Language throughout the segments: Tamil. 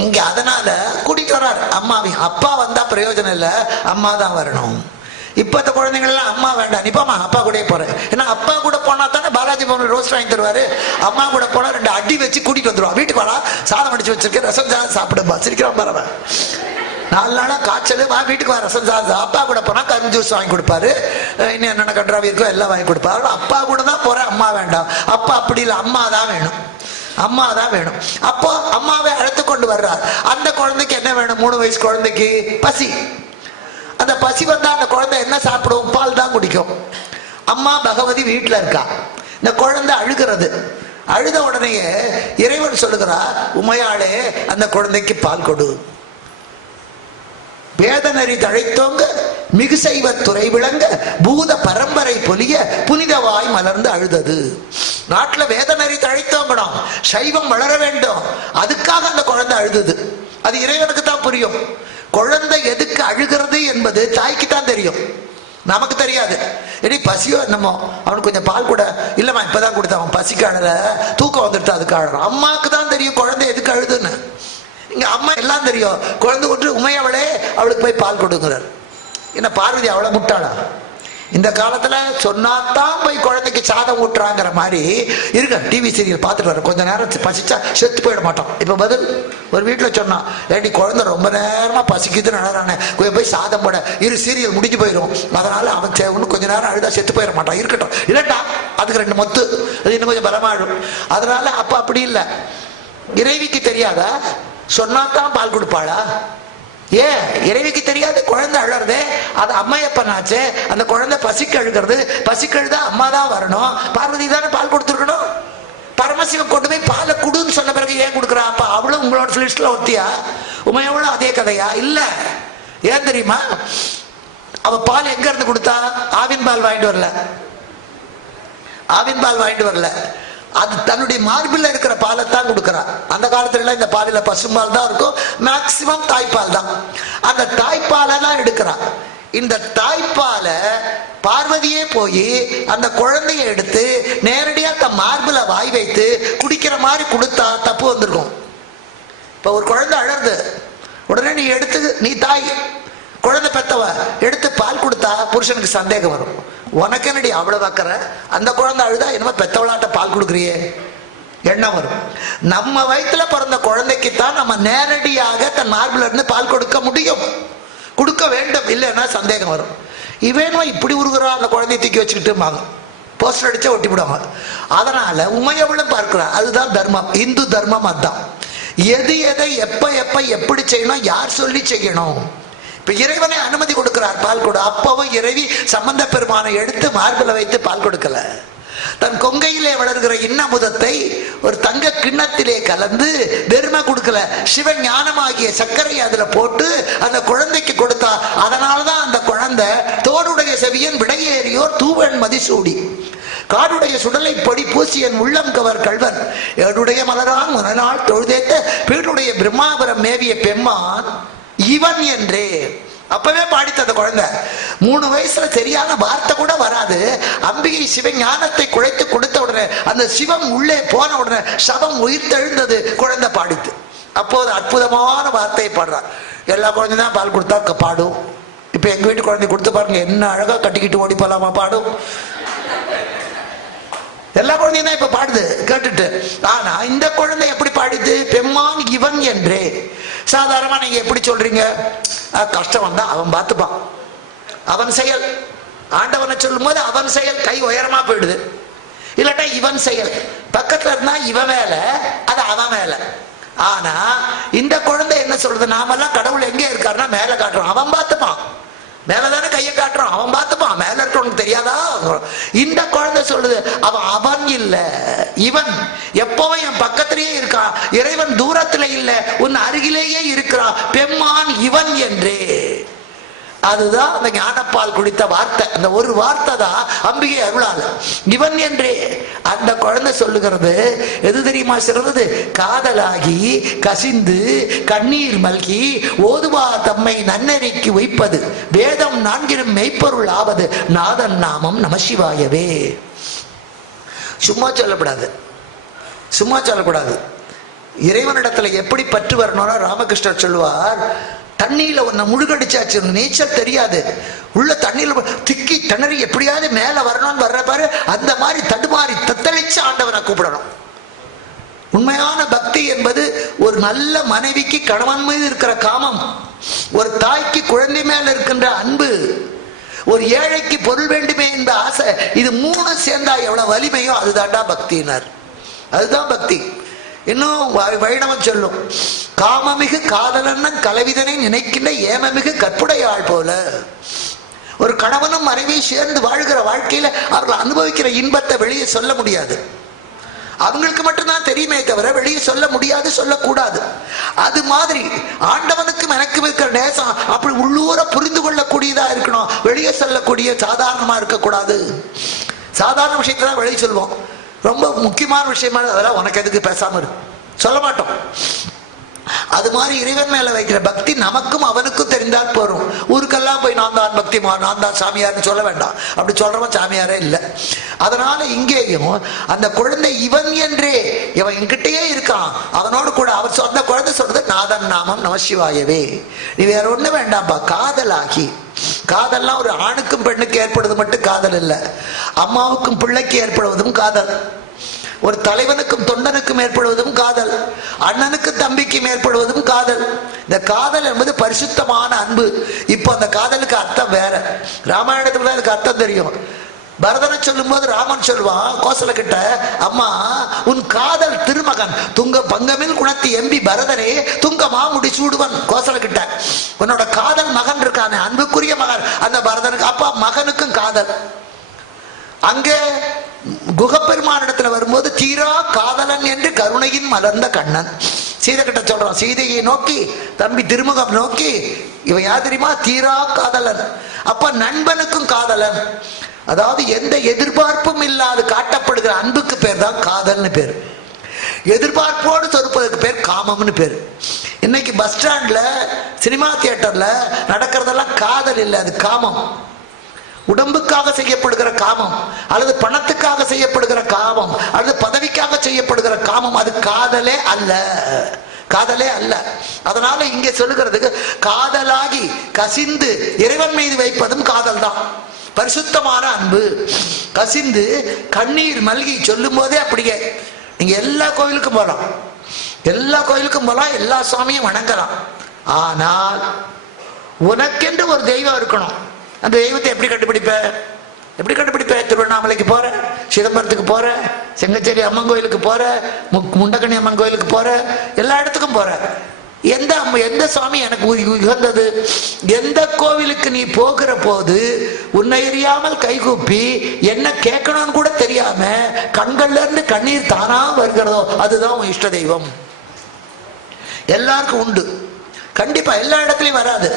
இங்க அதனால கூட்டிட்டு வர்றாரு. அம்மாவி அப்பா வந்தா பிரயோஜனம் இல்ல. அம்மா தான் வரணும். இப்ப இந்த குழந்தைங்கள்லாம் எல்லாம் அம்மா வேண்டாம். நிப்பாமா அப்பா கூட போறேன். ஏன்னா அப்பா கூட போனா தானே பாலாஜி பவன் ரோஸ்ட் வாங்கி தருவாரு. அம்மா கூட போனா ரெண்டு அடி வச்சு கூட்டிட்டு வந்துருவா. வீட்டுக்கு வாடா. சாதம் அடிச்சு வச்சிருக்கேன். ரசம் சாதம் சாப்பிடுமா சிரிக்கிறான் பரவன் நாலு நாளா காய்ச்சல். வா வீட்டுக்கு வா ரசம் சாதம் அப்பா கூட போனா கரும்பு ஜூஸ் வாங்கி கொடுப்பாரு. இன்னும் என்னென்ன கன்றாவி இருக்கோ எல்லாம் வாங்கி கொடுப்பாரு. அப்பா கூட தான் போறேன். அம்மா வேண்டாம். அப்பா அப்படி இல்லை. அம்மா தான் வேணும். அம்மா தான் வேணும். அப்போ அம்மாவை அழைத்து கொண்டு வர்றார். அந்த குழந்தைக்கு என்ன வேணும்? மூணு வயசு குழந்தைக்கு பசி. அந்த பசி வந்தா அந்த குழந்தை என்ன சாப்பிடும்? பால் தான் குடிக்கும். அம்மா பகவதி வீட்டில் இருக்கா. இந்த குழந்தை அழுகிறது. அழுத உடனேயே இறைவன் சொல்லுகிறா உமையாளே அந்த குழந்தைக்கு பால் கொடு. வேதநெறி தழைத்தோங்க மிகு செய்வ துறை விளங்க பூத பரம்பரை பொலிய புனிதவாய் மலர்ந்து அழுதது. நாட்டுல வேதநெறி தழைத்தோங்கணும் சைவம் வளர வேண்டும். அதுக்காக அந்த குழந்தை அழுதுது அது இறைவனுக்கு தான் புரியும். குழந்தை எதுக்கு அழுகிறது என்பது தாய்க்கு தான் தெரியும். நமக்கு தெரியாது. இனி பசியோ என்னமோ அவனுக்கு கொஞ்சம் பால் கூட இல்லம்மா இப்பதான் கொடுத்தான் அவன் பசிக்கு அழல. தூக்கம் வந்துடுத்து அதுக்கு அழறான் அம்மாவுக்கு தான் தெரியும் குழந்தை எதுக்கு அழுதுன்னு. இங்க அம்மா எல்லாம் தெரியும். குழந்தை ஒன்று உமையவளே அவளுக்கு போய் பால் கொடுங்கிறார். என்ன பார்வதி அவளை முட்டாளா? இந்த காலத்துல சொன்னாதான் போய் குழந்தைக்கு சாதம் ஊட்டுறாங்கிற மாதிரி இருக்க டிவி சீரியல் பார்த்துட்டு வரோம் கொஞ்ச நேரம் பசிச்சா செத்து போயிட மாட்டோம். இப்ப பதில் ஒரு வீட்டுல சொன்னான் ஏடி குழந்தை ரொம்ப நேரமா பசிக்குதுன்னு அழறானே கொஞ்சம் போய் சாதம் போட இரு சீரியல் முடிஞ்சு போயிடும் அதனால அவன் சே- கொஞ்ச நேரம் அழுதா செத்து போயிட மாட்டான். இருக்கட்டும். இல்லட்டா அதுக்கு ரெண்டு மொத்து. அது இன்னும் கொஞ்சம் பலமாயிடும் அதனால அப்ப அப்படி இல்லை. இறைவிக்கு தெரியாதா சொன்னாதான் பால் கொடுப்பாளா? ஏன்? இறைவிக்கு தெரியாது குழந்தை அழறது? அது அம்மையப்பனாச்சே. அந்த குழந்தை பசிக்கு அழுகிறது. பசிக்கு அழுத அம்மா தான் வரணும். பார்வதி தானே பால் கொடுத்துருக்கணும்? பரமசிவம் கொண்டு போய் பாலை குடுன்னு சொன்ன பிறகு ஏன் கொடுக்குறா? அப்ப அவளும் உங்களோட லிஸ்ட்ல ஒத்தியா உமையவளும் அதே கதையா? இல்ல. ஏன் தெரியுமா? அவ பால் எங்க இருந்து கொடுத்தா? ஆவின் பால் வாங்கிட்டு வரல. ஆவின் பால் வாங்கிட்டு வரல. அது தன்னுடைய மார்பில் இருக்கிற பாலை தான் கொடுக்குறா அந்த காலத்துல எல்லாம் இந்த பாலில் பசும்பால் தான் இருக்கும். மேக்சிமம் தாய்ப்பால் தான். அந்த தாய்ப்பாலை தான் எடுக்கிறான் இந்த தாய்ப்பாலை பார்வதியே போய் அந்த குழந்தைய எடுத்து நேரடியாக தன் மார்பில் வாய் வைத்து குடிக்கிற மாதிரி கொடுத்தா தப்பு வந்திருக்கும். இப்போ ஒரு குழந்தை அழருது உடனே நீ எடுத்து நீ தாய். குழந்தை பெத்தவ எடுத்து பால் கொடுத்தா புருஷனுக்கு சந்தேகம் வரும். உனக்கு என்னடி அவ்வளவு வைக்கிற அந்த குழந்தை அழுதா என்னமோ பெத்தவளாட்ட பால் கொடுக்குறியே. எண்ணம் வரும். நம்ம வயிற்றுல பிறந்த குழந்தைக்கு தான் நம்ம நேரடியாக தன் மார்பில் இருந்து பால் கொடுக்க முடியும். கொடுக்க வேண்டும். இல்லைன்னா சந்தேகம் வரும். இவனும் இப்படி உருகுறா அந்த குழந்தைய தூக்கி வச்சுக்கிட்டுமாங்க போஸ்டர் அடிச்சா ஒட்டி விடுவாங்க. அதனால உமையவளும் பார்க்கிறான் அதுதான் தர்மம். இந்து தர்மம் அதுதான் எது எதை எப்ப எப்ப எப்படி செய்யணும் யார் சொல்லி செய்யணும்? இப்ப இறைவனை அனுமதி கொடுக்கிறார் பால் கொடு. அப்பவும் இறைவி சம்பந்த பெருமானை எடுத்து மார்பில் வைத்து பால் கொடுக்கல. தன் கொங்கையிலே வளர்கிற இன்னமுதத்தை ஒரு தங்க கிண்ணத்திலே கலந்து வெறுமை கொடுக்கல. சிவ ஞானமாகிய சர்க்கரையை அதுல போட்டு அந்த குழந்தைக்கு கொடுத்தா அதனாலதான் அந்த குழந்தை தோடுடைய செவியன் விடையேறியோர் தூவன் மதிசூடி. காடுடைய சுடலை பொடி பூசியன் உள்ளம் கவர் கள்வன் எடுடைய மலரான் முனநாள் தொழுதேத்த பீடுடைய பிரம்மாபுரம் மேவிய பெம்மான் இவன் என்றே. அப்பவே பாடித்த அந்த குழந்தை. மூணு வயசுல சரியான வார்த்தை கூட வராது. அம்பிகை சிவஞானத்தை குழைத்து கொடுத்த உடனே அந்த சிவம் உள்ளே போன உடனே சபம் உயிர்த்தெழுந்தது குழந்தை பாடித்து அப்போது அற்புதமான வார்த்தையை பாடுறான். எல்லா குழந்தையும் தான் பால் கொடுத்தா பாடும் இப்ப எங்க வீட்டு குழந்தை கொடுத்து பாருங்க என்ன அழகா கட்டிக்கிட்டு ஓடி போலாமா பாடும் எல்லா குழந்தையும் தான் இப்ப பாடுது கேட்டுட்டு. ஆனா இந்த குழந்தை எப்படி பாடுது? பெம்மான் இவன் என்றே. சாதாரணமா நீங்க எப்படி சொல்றீங்க? கஷ்டம் வந்தா அவன் பார்த்துப்பான். அவன் செயல். ஆண்டவனை சொல்லும் போது அவன் செயல் கை உயரமா போயிடுது. இல்லாட்டா இவன் செயல். பக்கத்துல இருந்தா இவன் வேலை அது அவன் வேலை ஆனா இந்த குழந்தை என்ன சொல்றது நாமெல்லாம் கடவுள் எங்க இருக்காருன்னா மேல காட்டுறோம். அவன் பார்த்துப்பான். மேலதானே கையை காட்டுறான். அவன் பார்த்துப்பான் மேல இருக்கிறவனுக்கு தெரியாதா? இந்த குழந்தை சொல்லுது அவன் அவன் இல்ல இவன். எப்பவும் என் பக்கத்திலேயே இருக்கான் இறைவன் தூரத்துல இல்ல உன் அருகிலேயே இருக்கிறான் பெம்மான் இவன் என்றே. அதுதான் அந்த ஞானப்பால் குடித்த வார்த்தை. அந்த ஒரு வார்த்தை தான் அம்பிகை அருளாள் இவன் என்றே அந்த குழந்தை சொல்லுகிறது எது தெரியுமா சிறந்தது காதலாகி கசிந்து கண்ணீர் மல்கி ஓதுவா தம்மை நன்னறிக்கு வைப்பது. வேதம் நான்கிலும் மெய்ப்பொருள் ஆவது நாதன் நாமம் நமசிவாயவே சும்மா சொல்லக்கூடாது. சும்மா சொல்லக்கூடாது. இறைவனிடத்துல எப்படி பற்று வரணும்னா ராமகிருஷ்ணர் சொல்லுவார் தண்ணியில உன்னை முழுகடிச்சாச்சு. நீச்சல் தெரியாது. உள்ள தண்ணியில திக்கி திணறி எப்படியாவது மேல வரணும்னு வர்ற பாரு அந்த மாதிரி தடுமாறி தத்தளிச்சு ஆண்டவனை கூப்பிடணும். உண்மையான பக்தி என்பது ஒரு நல்ல மனைவிக்கு கணவன் மீது இருக்கிற காமம் ஒரு தாய்க்கு குழந்தை மேல இருக்கின்ற அன்பு ஒரு ஏழைக்கு பொருள் வேண்டுமே என்ற ஆசை இது மூணு சேர்ந்தா எவ்வளவு வலிமையோ அதுதான்டா பக்தியினர். அதுதான் பக்தி. இன்னும் வ- வைணவம் சொல்லும். காமமிகு காதலன்னன் கலவிதனை நினைக்கின்ற ஏமமிகு கற்புடையாள் போல. ஒரு கணவனும் மனைவியும் சேர்ந்து வாழ்கிற வாழ்க்கையில அவர்கள் அனுபவிக்கிற இன்பத்தை வெளியே சொல்ல முடியாது. அவங்களுக்கு மட்டும்தான் தெரியுமே தவிர வெளியே சொல்ல முடியாது சொல்லக்கூடாது. அது மாதிரி ஆண்டவனுக்கும் எனக்கும் இருக்கிற நேசம் அப்படி உள்ளூர புரிந்து கொள்ளக்கூடியதா இருக்கணும். வெளியே சொல்லக்கூடிய சாதாரணமா இருக்கக்கூடாது. சாதாரண விஷயத்தான் வெளியே சொல்லுவோம் ரொம்ப முக்கியமான விஷயமான அதெல்லாம் உனக்கு எதுக்கு பேசாம இருக்கு சொல்ல மாட்டோம். அது மாதிரி இறைவன் மேல வைக்கிற பக்தி நமக்கும் அவனுக்கும் தெரிந்தால் போறோம். ஊருக்கெல்லாம் போய் நான் தான் பக்தி நான் தான் சாமியார்னு சொல்ல வேண்டாம். அப்படி சொல்றவன் சாமியாரே இல்லை. அதனால இங்கேயும் அந்த குழந்தை இவன் என்றே இவன் என்கிட்டயே இருக்கான். அவனோடு கூட அவர் சொ- அந்த குழந்தை சொல்றது நாதன் நாமம் நமசிவாயவே நீ வேற ஒண்ணு வேண்டாம்பா காதலாகி காதல்லாம் ஒரு ஆணுக்கும் பெண்ணுக்கு ஏற்படுவது மட்டும் காதல் இல்லை. அம்மாவுக்கும் பிள்ளைக்கு ஏற்படுவதும் காதல். ஒரு தலைவனுக்கும் தொண்டனுக்கும் ஏற்படுவதும் காதல். அண்ணனுக்கும் தம்பிக்கும் ஏற்படுவதும் காதல். இந்த காதல் என்பது பரிசுத்தமான அன்பு. இப்போ அந்த காதலுக்கு அர்த்தம் வேற. ராமாயணத்துல அதுக்கு அர்த்தம் தெரியும். பரதனை சொல்லும் போது ராமன் சொல்லுவான் கோசல கிட்ட அம்மா உன் காதல் திருமகன் துங்க பங்கமில் குணத்தி எம்பி பரதனே துங்க மாமுடி சூடுவன் கோசல கிட்ட. உன்னோட காதல் மகன் இருக்கானே அன்புக்குரிய மகன். அந்த பரதனுக்கு அப்பா மகனுக்கும் காதல். அங்கே குகப்பெருமானிடத்துல வரும்போது தீரா காதலன் என்று கருணையின் மலர்ந்த கண்ணன். சீதை கிட்ட சொல்றான் சீதையை நோக்கி தம்பி திருமுகம் நோக்கி இவன் யார் தெரியுமா? தீரா காதலன். அப்ப நண்பனுக்கும் காதலன். அதாவது எந்த எதிர்பார்ப்பும் இல்லாது காட்டப்படுகிற அன்புக்கு பேர் தான் காதல்னு பேர். எதிர்பார்ப்போடு சொருப்பதுக்கு பேர் காமம்னு பேர். இன்னைக்கு பஸ் ஸ்டாண்ட்ல சினிமா தியேட்டர்ல நடக்கிறதெல்லாம் காதல் இல்லை அது காமம். உடம்புக்காக செய்யப்படுகிற காமம் அல்லது பணத்துக்காக செய்யப்படுகிற காமம் அல்லது பதவிக்காக செய்யப்படுகிற காமம் அது காதலே அல்ல. காதலே அல்ல. அதனால இங்கே சொல்லுகிறதுக்கு காதலாகி கசிந்து இறைவன் மீது வைப்பதும் காதல் தான் பரிசுத்தமான அன்பு. கசிந்து கண்ணீர் மல்கி சொல்லும் போதே அப்படியே. நீங்க எல்லா கோயிலுக்கும் போகலாம் எல்லா கோயிலுக்கும் போகலாம் எல்லா சுவாமியும் வணங்கலாம். ஆனால் உனக்கென்று ஒரு தெய்வம் இருக்கணும். அந்த தெய்வத்தை எப்படி கண்டுபிடிப்ப? எப்படி கண்டுபிடிப்ப? திருவண்ணாமலைக்கு போற சிதம்பரத்துக்கு போற செங்கச்சேரி அம்மன் கோயிலுக்கு போற மு- அம்மன் கோயிலுக்கு போற எல்லா இடத்துக்கும் போற. எந்த எந்த சுவாமி எனக்கு உகந்தது? எந்த கோவிலுக்கு நீ போகிற போது உன்னை எறியாமல் கைகூப்பி என்ன கேட்கணும்னு கூட தெரியாம கண்கள்ல இருந்து கண்ணீர் தானா வருகிறதோ அதுதான் உன் இஷ்ட தெய்வம். எல்லாருக்கும் உண்டு. கண்டிப்பா எல்லா இடத்துலையும் வராது.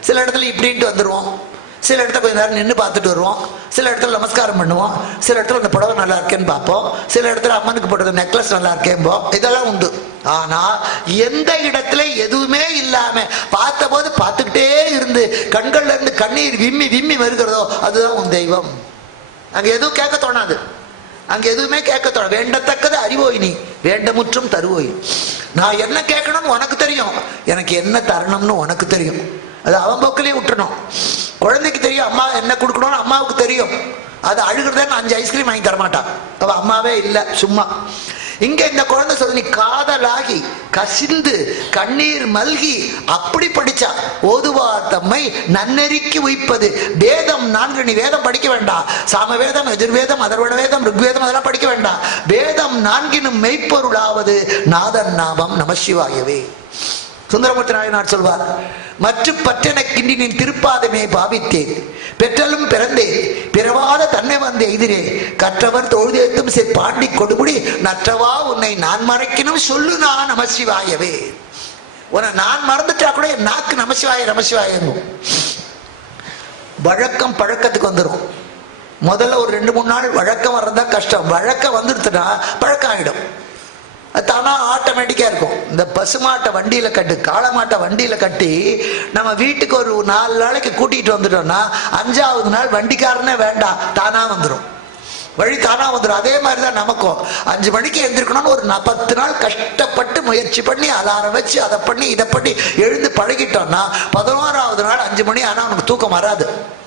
சில இடத்துல இப்படின்ட்டு வந்துடுவோம் சில இடத்துல கொஞ்ச நேரம் நின்று பார்த்துட்டு வருவோம். சில இடத்துல நமஸ்காரம் பண்ணுவோம். சில இடத்துல இந்த புடவை நல்லா இருக்கேன்னு பார்ப்போம். சில இடத்துல அம்மனுக்கு போட்டது நெக்லஸ் நல்லா இருக்கேன்போம். இதெல்லாம் உண்டு. ஆனா எந்த இடத்துல எதுவுமே இல்லாம பார்த்த போது பார்த்துக்கிட்டே இருந்து கண்கள்ல இருந்து கண்ணீர் விம்மி விம்மி வருகிறதோ அதுதான் உன் தெய்வம். அங்க எதுவும் கேட்க தோணாது. அங்க எதுவுமே கேட்க தோணும் வேண்டத்தக்கது அறிவோய் நீ வேண்டமுற்றும் தருவோய். நான் என்ன கேட்கணும்னு உனக்கு தெரியும். எனக்கு என்ன தரணும்னு உனக்கு தெரியும். அது அவன் போக்கிலேயே விட்டுணும் குழந்தைக்கு தெரியும் அம்மா என்ன கொடுக்கணும்னு அம்மாவுக்கு தெரியும். அது அழுகிறதே அஞ்சு ஐஸ்கிரீம் வாங்கி தரமாட்டான் அவ அம்மாவே இல்லை சும்மா. இங்க இந்த குழந்தை சொல்ல நீ காதலாகி கசிந்து கண்ணீர் மல்கி அப்படி படிச்சா ஓதுவா தம்மை நன்னெறிக்கு உய்ப்பது வேதம் நான்கு நீ வேதம் படிக்க வேண்டாம் சாம வேதம் எதிர்வேதம் அதர்வண வேதம் ருக்வேதம் அதெல்லாம் படிக்க வேண்டாம் வேதம் நான்கினும் மெய்ப்பொருளாவது நாதன் நாமம் நமசிவாயவே சுந்தரமூர்த்தி நாயனார் சொல்வார் மற்ற பற்றென கிண்டினின் திருப்பாதமே பாவித்தேன் பெற்றலும் பிறந்தேன் பிறவாத தன்னை வந்த எதிரே கற்றவர் தொழுதேத்தும் சரி பாண்டி கொடுமுடி நற்றவா உன்னை நான் மறைக்கணும் சொல்லு நான் நமசிவாயவே. உன்னை நான் மறந்துட்டா கூட என் நாக்கு நமசிவாய நமசிவாயங்கும் வழக்கம் பழக்கத்துக்கு வந்துடும் முதல்ல ஒரு ரெண்டு மூணு நாள் வழக்கம் வர்றதா கஷ்டம். வழக்கம் வந்துடுத்துனா பழக்கம் ஆகிடும் தானாக ஆட்டோமேட்டிக்காக இருக்கும். இந்த பசுமாட்டை வண்டியில் கட்டு காளமாட்டை வண்டியில் கட்டி நம்ம வீட்டுக்கு ஒரு நாலு நாளைக்கு கூட்டிகிட்டு வந்துட்டோம்னா அஞ்சாவது நாள் வண்டிக்காரனே வேண்டாம் தானாக வந்துடும் வழி தானாக வந்துடும் அதே மாதிரி தான் நமக்கும். அஞ்சு மணிக்கு எழுந்திருக்கணும்னு ஒரு ந- பத்து நாள் கஷ்டப்பட்டு முயற்சி பண்ணி அலாரம் வச்சு அதை பண்ணி இதை பண்ணி எழுந்து பழகிட்டோம்னா பதினோராவது நாள் அஞ்சு மணி ஆனால் அவனுக்கு தூக்கம் வராது.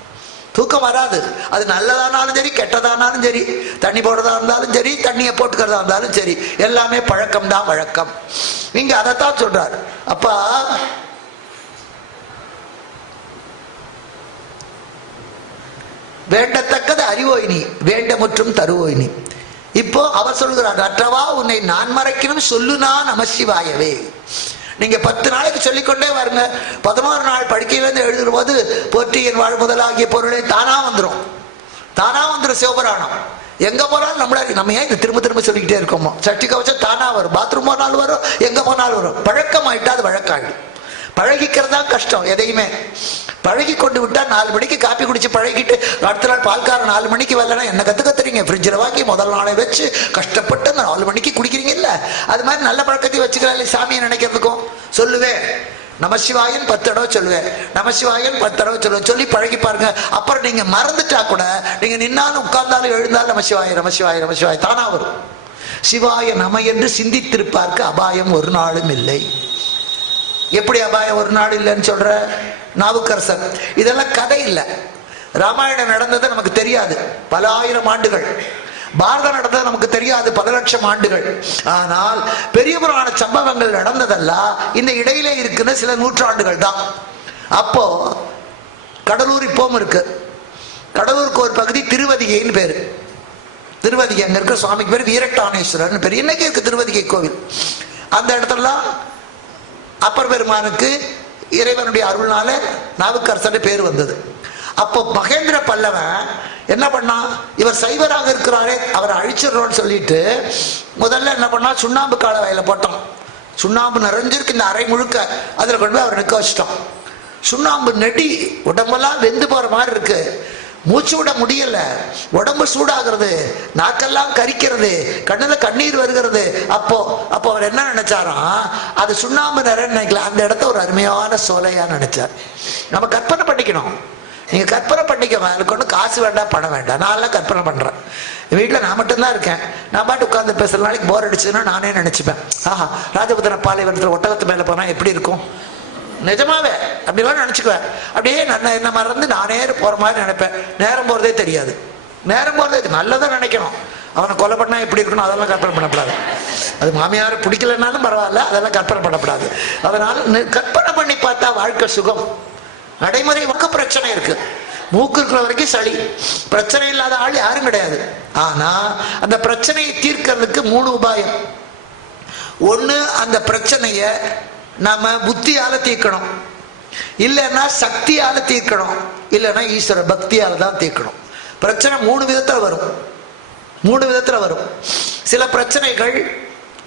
தூக்கம் வராது. அது நல்லதானாலும் சரி கெட்டதானாலும் சரி தண்ணி போடுறதா இருந்தாலும் சரி தண்ணியை போட்டுக்கிறதா இருந்தாலும் சரி எல்லாமே பழக்கம் தான் வழக்கம். இங்க அதைத்தான் சொல்றாரு. அப்பா வேண்டத்தக்கது அறிவோயினி வேண்ட மற்றும் தருவோயினி இப்போ அவர் சொல்கிறார் அற்றவா உன்னை நான் மறைக்கணும் சொல்லு நான் நமசிவாயவே நீங்க பத்து நாளைக்கு சொல்லிக்கொண்டே வருங்க. பதினோரு நாள் படுக்கையிலேருந்து எழுதுகிற போது போற்றியின் வாழ் முதலாகிய பொருளை தானா வந்துடும் தானா வந்துடும் சிவபுராணம். எங்க போனாலும் நம்மளா நம்ம ஏன் இது திரும்ப திரும்ப சொல்லிக்கிட்டே இருக்கோமோ? சட்டி கவச்சம் தானா வரும். பாத்ரூம் போனாலும் வரும் எங்க போனாலும் வரும். பழக்கம் ஆயிட்டா அது வழக்காயிடும். பழகிக்கிறது தான் கஷ்டம் எதையுமே. பழகி கொண்டு விட்டா நாலு மணிக்கு காப்பி குடிச்சு பழகிட்டு அடுத்த நாள் பால்காரன் நாலு மணிக்கு வரலன்னா என்ன கத்துக்கத்துறீங்க ஃப்ரிட்ஜில் வாங்கி முதல் நாளை வச்சு கஷ்டப்பட்டு அந்த நாலு மணிக்கு குடிக்கிறீங்கல்ல? அது மாதிரி நல்ல பழக்கத்தையும் வச்சுக்கலாம் சாமியை நினைக்கிறதுக்கும். சொல்லுவேன். நமசிவாயன் பத்து தடவை சொல்லுவேன். நமசிவாயன் பத்து தடவை சொல்லுவேன். சொல்லி பழகி பாருங்க. அப்புறம் நீங்க மறந்துட்டா கூட நீங்க நின்னாலும் உட்கார்ந்தாலும் எழுந்தாலும் நமசிவாய நமசிவாய நமசிவாய தானா வரும். சிவாய நம என்று சிந்தித்திருப்பார்க்கு அபாயம் ஒரு நாளும் இல்லை. எப்படி அபாயம் ஒரு நாள் இல்லைன்னு சொல்ற? நாவுக்கரசர். இதெல்லாம் கதை இல்லை. ராமாயணம் நடந்தது நமக்கு தெரியாது. பல ஆயிரம் ஆண்டுகள். பாரதம் நடந்தது நமக்கு தெரியாது. பல லட்சம் ஆண்டுகள். ஆனால் பெரிய புராண சம்பவங்கள் நடந்ததெல்லாம் இந்த இடையிலே இருக்குன்னு சில நூற்றாண்டுகள் தான். அப்போ கடலூர் இப்பவும் இருக்கு. கடலூருக்கு ஒரு பகுதி திருவதிகைன்னு பேரு. திருவதிகை அங்க இருக்க சுவாமிக்கு பேர் வீரட்டானேஸ்வரர்னு பேர். இன்னைக்கு இருக்கு திருவதிகை கோவில்? அந்த இடத்துலலாம் அப்பர் பெருமானுக்கு இறைவனுடைய அருள்னால நாவுக்கரசன் பேர் வந்தது. அப்போ மகேந்திர பல்லவன் என்ன பண்ணான் இவர் சைவராக இருக்கிறாரே அவரை அழிச்சிடறோம்னு சொல்லிட்டு முதல்ல என்ன பண்ணா சுண்ணாம்பு கால வயல போட்டான். சுண்ணாம்பு நிறைஞ்சிருக்கு இந்த அரை முழுக்க. அதில் கொண்டு போய் அவர் நிற்க வச்சிட்டோம் சுண்ணாம்பு நெடி உடம்பெல்லாம் வெந்து போற மாதிரி இருக்கு. மூச்சு விட முடியல. உடம்பு சூடாகிறது. நாக்கெல்லாம் கரிக்கிறது. கண்ணுல கண்ணீர் வருகிறது. அப்போ அப்போ அவர் என்ன நினைச்சாராம்? அது சுண்ணாம்பு நிறன்னு நினைக்கல. அந்த இடத்த ஒரு அருமையான சோலையா நினைச்சார். நம்ம கற்பனை பண்ணிக்கணும். நீங்க கற்பனை பண்ணிக்கோங்க. அதுக்கு ஒன்றும் காசு வேண்டாம் பணம் வேண்டாம். நான் எல்லாம் கற்பனை பண்றேன். வீட்டில் நான் மட்டும்தான் இருக்கேன். நான் பாட்டு உட்காந்து பேசுற நாளைக்கு போர் அடிச்சுன்னா நானே நினைச்சுப்பேன். ஆஹா ராஜபுத்திர பாலைவனத்தில் ஒட்டகத்து மேலே போனால் எப்படி இருக்கும்? நிஜமாவே அப்படிலாம் நினச்சிக்குவேன். அப்படியே நான் என்ன மறந்து நானே போகிற மாதிரி நினைப்பேன். நேரம் போகிறதே தெரியாது. நேரம் போகிறதே நல்லதாக நினைக்கணும். அவனை கொலை பண்ணா எப்படி இருக்கணும் அதெல்லாம் கற்பனை பண்ணக்கூடாது அது மாமியார் பிடிக்கலனாலும் பரவாயில்ல அதெல்லாம் கற்பனை பண்ணக்கூடாது அதனால் கற்பனை பண்ணி பார்த்தா வாழ்க்கை சுகம். நடைமுறை பக்க பிரச்சனை இருக்கு. மூக்கு இருக்கிற வரைக்கும் சளி. பிரச்சனை இல்லாத ஆள் யாரும் கிடையாது. ஆனா அந்த பிரச்சனையை தீர்க்கறதுக்கு மூணு உபாயம். ஒன்று அந்த பிரச்சனையை நாம புத்தியால தீர்க்கணும். இல்லைன்னா சக்தியால தீர்க்கணும். இல்லைன்னா ஈஸ்வர பக்தியால தான் தீர்க்கணும். பிரச்சனை மூணு விதத்துல வரும். மூணு விதத்துல வரும். சில பிரச்சனைகள்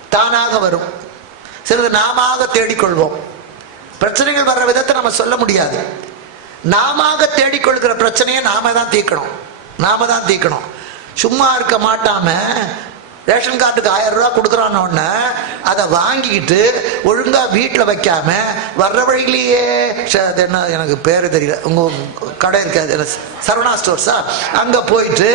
தானாக வரும். சிலது நாமாக தேடிக்கொள்வோம். பிரச்சனைகள் வர்ற விதத்தை நம்ம சொல்ல முடியாது. நாமாக தேடிக்கொள்கிற பிரச்சனையை நாம தான் தீர்க்கணும். நாம தான் தீர்க்கணும். சும்மா இருக்க மாட்டாம ரேஷன் கார்டுக்கு ஆயிரம் ரூபா கொடுக்குறான்னு அதை வாங்கிக்கிட்டு ஒழுங்காக வீட்டில் வைக்காம வர்ற வழியிலேயே ச- என்ன எனக்கு பேர் தெரியல. உங்கள் கடை இருக்காது. என்ன, சரவணா ஸ்டோர்ஸா அங்கே போயிட்டு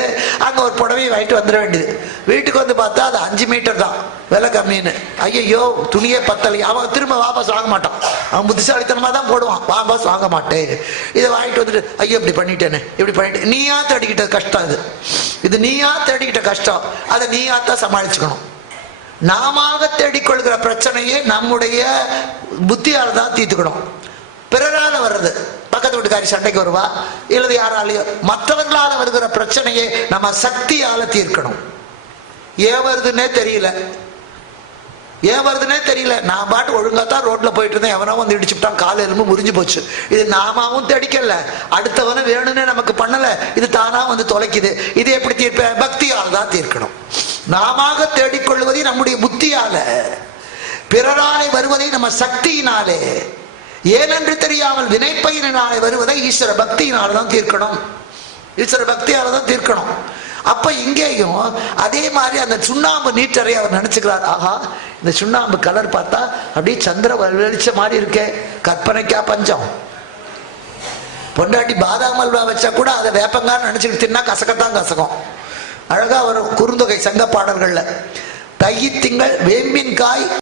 அங்கே ஒரு புடவையை வாங்கிட்டு வந்துட வேண்டியது. வீட்டுக்கு வந்து பார்த்தா அது அஞ்சு மீட்டர் தான். விலை கம்மின்னு. ஐயோ துணியே பத்தலை. அவன் திரும்ப வாபஸ் வாங்க மாட்டான். அவன் புத்திசாலித்தனமாக தான் போடுவான். வாபஸ் வாங்க மாட்டேன். இதை வாங்கிட்டு வந்துட்டு ஐயோ இப்படி பண்ணிட்டேனே. இப்படி பண்ணிட்டேன் நீயா தேடிக்கிட்ட கஷ்டம் இது இது நீயா தேடிக்கிட்ட கஷ்டம். அதை நீயா தான் சமாளிச்சுக்கணும். நாம தேடிக்கொள்கிற பிரச்சனையை நம்முடைய புத்தியால் தான் தீர்த்துக்கணும். பிறரால வர்றது. வீட்டுக்காரி சண்டைக்கு வருவா? இல்லது யாராலையோ? மற்றவர்களால் வருகிற பிரச்சனையை நம்ம சக்தியால தீர்க்கணும். ஏன் வருதுன்னே தெரியல. ஏன் வருதுன்னே தெரியல. நான் பாட்டு ஒழுங்கா தான் ரோட்ல போயிட்டு இருந்தேன். எவனோ வந்து இடிச்சுட்டான் கால் எலும்பு முறிஞ்சு போச்சு. இது நாமாவும் தடிக்கல. அடுத்தவனும் வேணும்னே நமக்கு பண்ணல. இது தானா வந்து தொலைக்குது. இது எப்படி தீர்ப்பேன் பக்தியால் தான் தீர்க்கணும். நாமாக தேடிக்கொள்வதை நம்முடைய புத்தியால பிறராலே வருவதை நம்ம சக்தியினாலே ஏனென்று தெரியாமல் வினைப்பயினாலே வருவதை ஈஸ்வர பக்தியினால தான் தீர்க்கணும். ஈஸ்வர பக்தியால தான் தீர்க்கணும். அப்ப இங்கேயும் அதே மாதிரி அந்த சுண்ணாம்பு நீட்டரை அவர் நினைச்சுக்கிறார். ஆஹா இந்த சுண்ணாம்பு கலர் பார்த்தா அப்படியே சந்திர வெளிச்ச மாதிரி இருக்கே. கற்பனைக்கா பஞ்சம். பொண்டாட்டி பாதாம் அல்வா வச்சா கூட அதை வேப்பங்கான்னு நினைச்சுக்கிட்டு தின்னா கசக்கத்தான் கசக்கும். அழகா வரும் குறுந்தொகை சங்க பாடல்கள்ல. தையித்திங்கள் வேம்பின் காய்